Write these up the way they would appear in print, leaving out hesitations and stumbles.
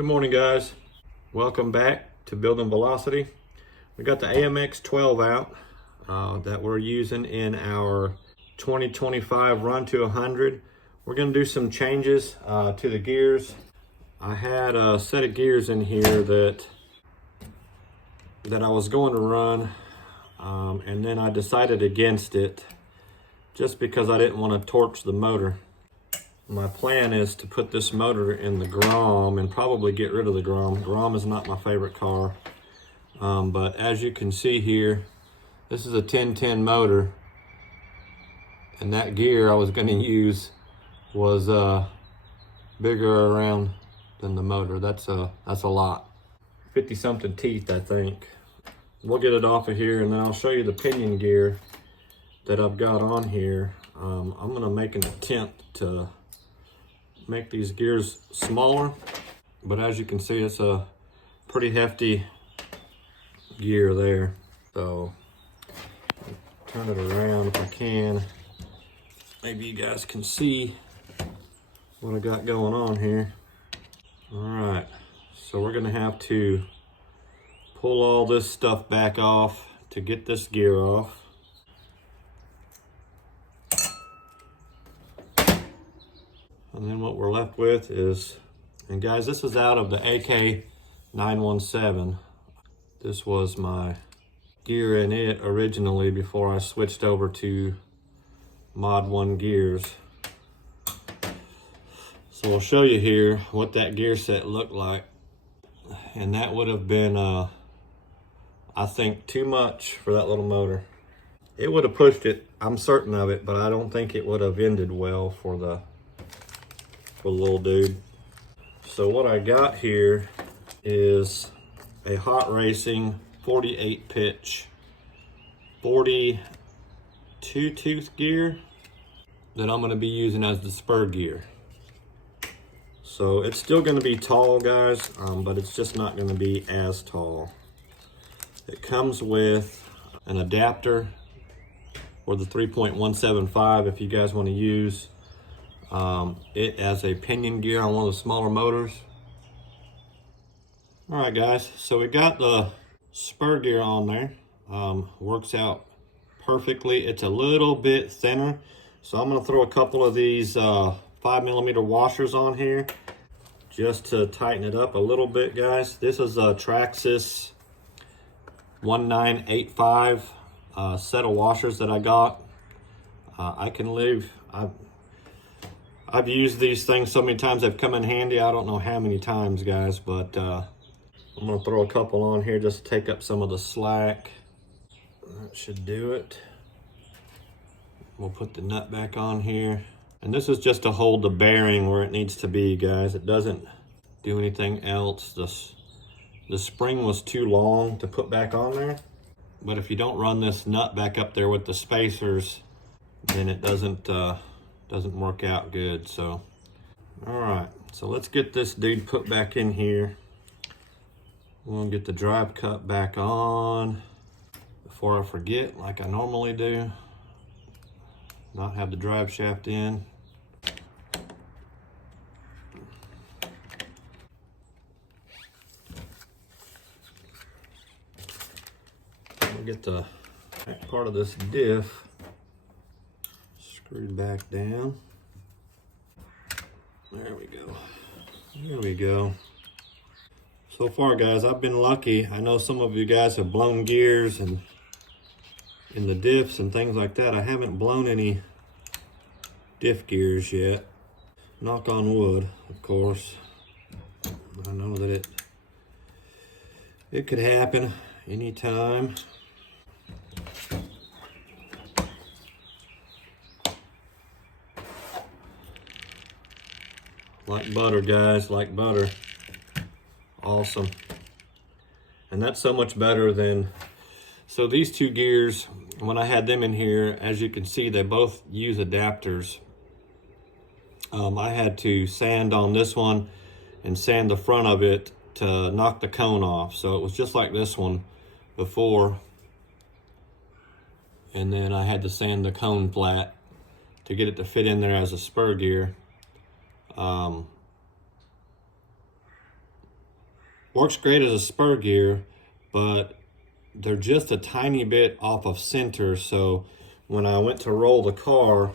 Good morning, guys. Welcome back to Building Velocity. We got the AM-x12 out that we're using in our 2025 Run to 100. We're going to do some changes to the gears. I had a set of gears in here that I was going to run, and then I decided against it just because I didn't want to torch the motor. My plan is to put this motor in the Grom and probably get rid of the Grom. Grom is not my favorite car. But as you can see here, this is a 1010 motor. And that gear I was going to use was bigger around than the motor. That's a lot. 50 something teeth, I think. We'll get it off of here and then I'll show you the pinion gear that I've got on here. I'm going to make an attempt to make these gears smaller, but as you can see, it's a pretty hefty gear there. So turn it around if I can. Maybe you guys can see what I got going on here. All right, so we're gonna have to pull all this stuff back off to get this gear off. And then what we're left with is, and guys, this is out of the AK-917. This was my gear in it originally before I switched over to Mod 1 gears. So I'll show you here what that gear set looked like. And that would have been, I think, too much for that little motor. It would have pushed it, I'm certain of it, but I don't think it would have ended well for the little dude. So what I got here is a Hot Racing 48 pitch 42 tooth gear that I'm going to be using as the spur gear. So it's still going to be tall, guys, but it's just not going to be as tall. It comes with an adapter for the 3.175 if you guys want to use it as a pinion gear on one of the smaller motors. All right, guys, so we got the spur gear on there. Works out perfectly. It's a little bit thinner, so I'm going to throw a couple of these 5mm washers on here just to tighten it up a little bit, guys. This is a Traxxas 1985 set of washers that I got. I've used these things so many times, they've come in handy. I don't know how many times, guys, but I'm gonna throw a couple on here just to take up some of the slack. That should do it. We'll put the nut back on here. And this is just to hold the bearing where it needs to be, guys. It doesn't do anything else. The spring was too long to put back on there. But if you don't run this nut back up there with the spacers, then it doesn't work out good. So all right, so let's get this dude put back in here. We'll get the drive cup back on before I forget, like I normally do, not have the drive shaft in. We'll get the back part of this diff screwed back down. There we go. There we go. So far, guys, I've been lucky. I know some of you guys have blown gears and in the diffs and things like that. I haven't blown any diff gears yet. Knock on wood, of course. I know that it could happen anytime. Like butter, guys, like butter. Awesome. And that's so much better than, so these two gears, when I had them in here, as you can see, they both use adapters. I had to sand on this one and sand the front of it to knock the cone off. So it was just like this one before. And then I had to sand the cone flat to get it to fit in there as a spur gear. Works great as a spur gear, but they're just a tiny bit off of center, so when I went to roll the car,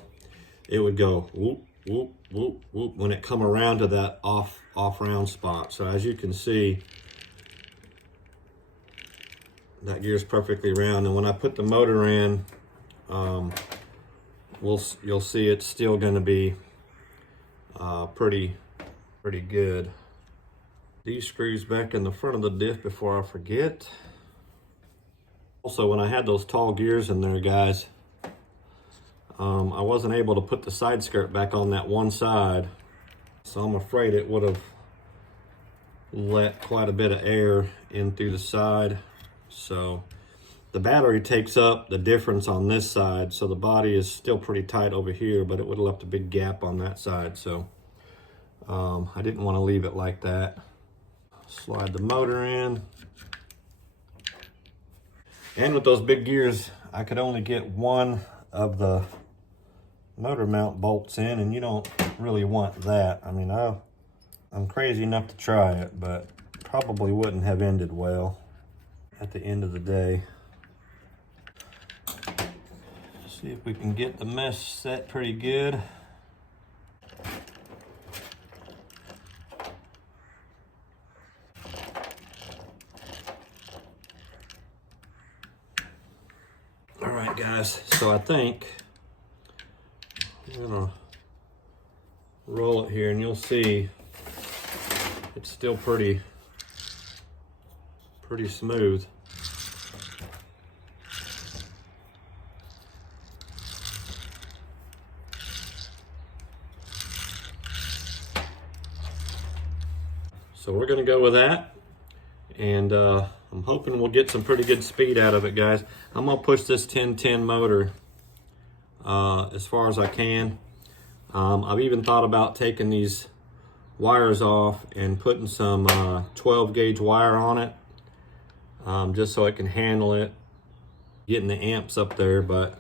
it would go whoop, whoop, whoop, whoop when it come around to that off round spot. So as you can see, that gear's perfectly round, and when I put the motor in, you'll see it's still going to be pretty good. These screws back in the front of the diff before I forget. Also, when I had those tall gears in there, guys, I wasn't able to put the side skirt back on that one side, so I'm afraid it would have let quite a bit of air in through the side. So the battery takes up the difference on this side, so the body is still pretty tight over here, but it would have left a big gap on that side. So I didn't want to leave it like that. Slide the motor in. And with those big gears, I could only get one of the motor mount bolts in, and you don't really want that. I mean, I'm crazy enough to try it, but probably wouldn't have ended well at the end of the day. See if we can get the mesh set pretty good. All right, guys, so I think I'm gonna roll it here, and you'll see it's still pretty smooth. So we're gonna go with that, and I'm hoping we'll get some pretty good speed out of it, guys. I'm gonna push this 1010 motor as far as I can. I've even thought about taking these wires off and putting some 12 gauge wire on it, just so it can handle it, getting the amps up there. But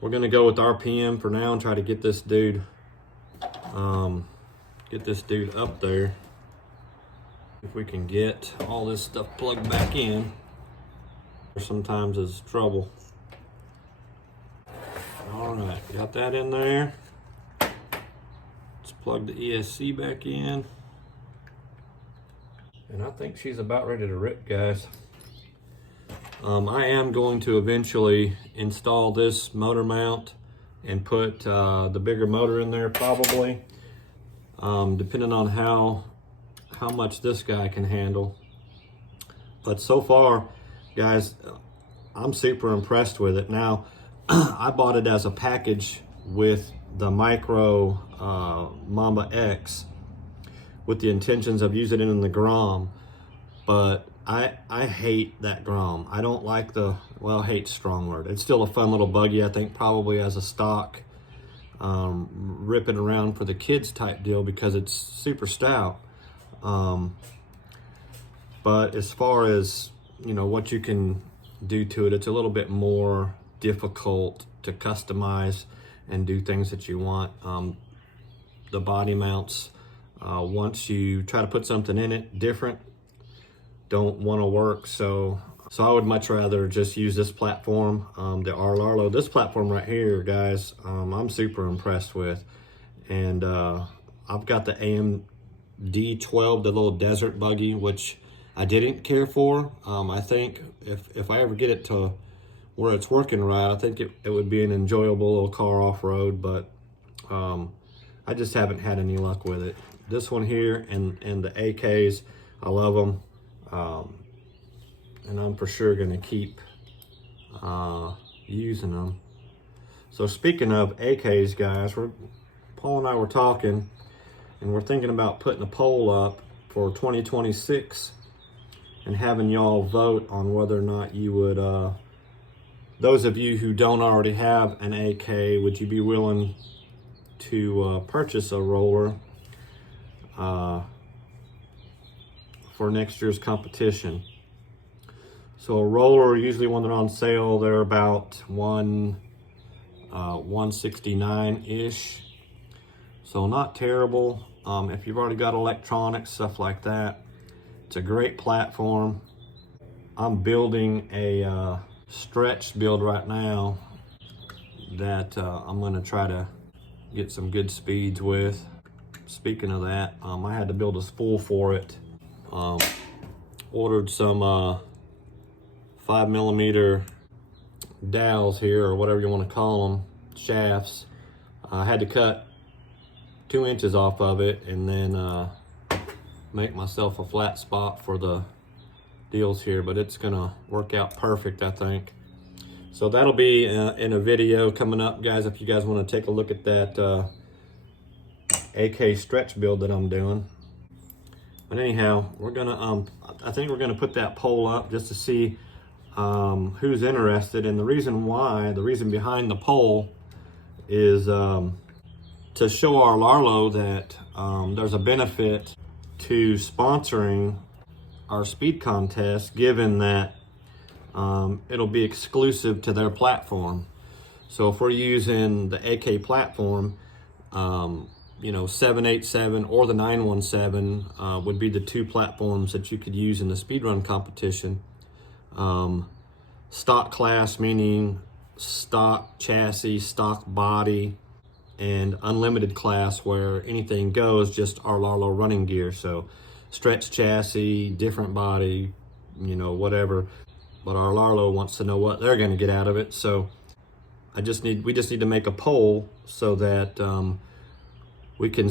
we're gonna go with RPM for now and try to get this dude up there. If we can get all this stuff plugged back in, sometimes is trouble. All right, got that in there. Let's plug the ESC back in. And I think she's about ready to rip, guys. I am going to eventually install this motor mount and put the bigger motor in there, probably, depending on how much this guy can handle. But so far, guys, I'm super impressed with it. Now, I bought it as a package with the Micro Mamba X with the intentions of using it in the Grom, but I hate that Grom. I don't like hate's a strong word. It's still a fun little buggy, I think, probably as a stock, ripping around for the kids type deal because it's super stout. But as far as, you know, what you can do to it, it's a little bit more difficult to customize and do things that you want. The body mounts, once you try to put something in it different, don't want to work. So I would much rather just use this platform, the Rlaarlo. This platform right here, guys, I'm super impressed with. And I've got the AM-x12, the little desert buggy, which I didn't care for. I think if I ever get it to where it's working right, I think it would be an enjoyable little car off-road, but I just haven't had any luck with it. This one here and the AKs, I love them, and I'm for sure gonna keep using them. So speaking of AKs, guys, Paul and I were talking, and we're thinking about putting a poll up for 2026 and having y'all vote on whether or not you would, those of you who don't already have an AK, would you be willing to purchase a roller for next year's competition? So a roller, usually when they're on sale, they're about 169-ish. So not terrible. If you've already got electronics, stuff like that, It's a great platform. I'm building a stretch build right now that I'm gonna try to get some good speeds with. Speaking of that, I had to build a spool for it. Ordered some 5mm dowels here, or whatever you want to call them, shafts. I had to cut 2 inches off of it and then make myself a flat spot for the deals here, but it's gonna work out perfect, I think. So that'll be in a video coming up, guys, if you guys want to take a look at that AK stretch build that I'm doing. But anyhow, we're gonna I think we're gonna put that poll up just to see who's interested. And the reason behind the poll is to show our Rlaarlo that there's a benefit to sponsoring our speed contest, given that it'll be exclusive to their platform. So if we're using the AK platform, you know, 787 or the 917 would be the 2 platforms that you could use in the speedrun competition. Stock class, meaning stock chassis, stock body, and unlimited class, where anything goes, just our Rlaarlo running gear. So stretch chassis, different body, you know, whatever. But our Rlaarlo wants to know what they're going to get out of it. So we just need to make a poll so that we can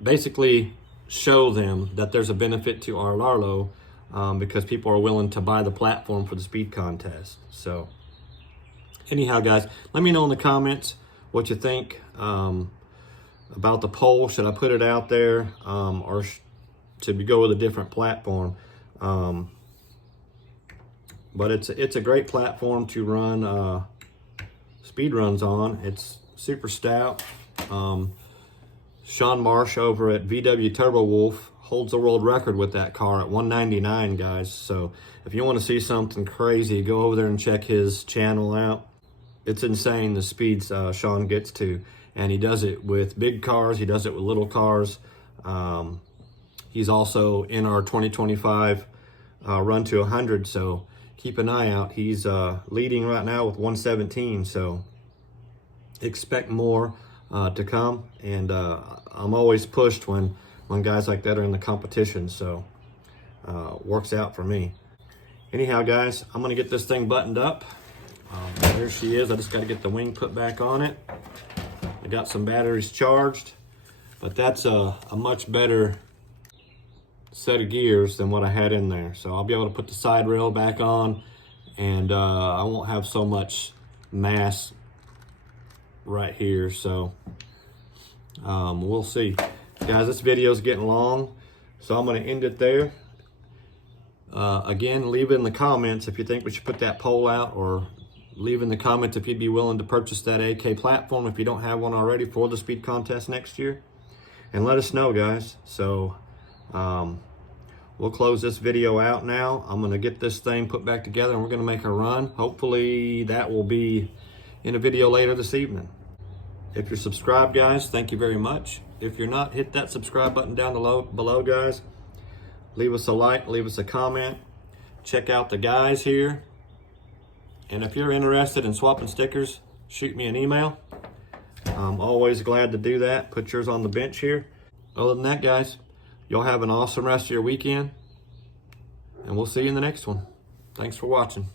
basically show them that there's a benefit to our Rlaarlo, because people are willing to buy the platform for the speed contest. So anyhow, guys, let me know in the comments what you think about the poll. Should I put it out there, or should we go with a different platform? But it's a great platform to run speed runs on. It's super stout. Sean Marsh over at VW Turbo Wolf holds the world record with that car at 199, guys. So if you want to see something crazy, go over there and check his channel out. It's insane the speeds Sean gets to, and he does it with big cars, he does it with little cars. He's also in our 2025 run to 100, so keep an eye out. He's leading right now with 117, so expect more to come. And I'm always pushed when guys like that are in the competition, so works out for me. Anyhow, guys, I'm gonna get this thing buttoned up. There she is. I just got to get the wing put back on it. I got some batteries charged, but that's a much better set of gears than what I had in there. So I'll be able to put the side rail back on, and I won't have so much mass right here. So we'll see. Guys, this video is getting long, so I'm going to end it there. Again, leave it in the comments if you think we should put that poll out, or leave in the comments if you'd be willing to purchase that AK platform if you don't have one already for the speed contest next year. And let us know, guys. So we'll close this video out now. I'm going to get this thing put back together, and we're going to make a run. Hopefully that will be in a video later this evening. If you're subscribed, guys, thank you very much. If you're not, hit that subscribe button down below, guys. Leave us a like, leave us a comment. Check out the guys here. And if you're interested in swapping stickers, shoot me an email. I'm always glad to do that. Put yours on the bench here. Other than that, guys, y'all have an awesome rest of your weekend, and we'll see you in the next one. Thanks for watching.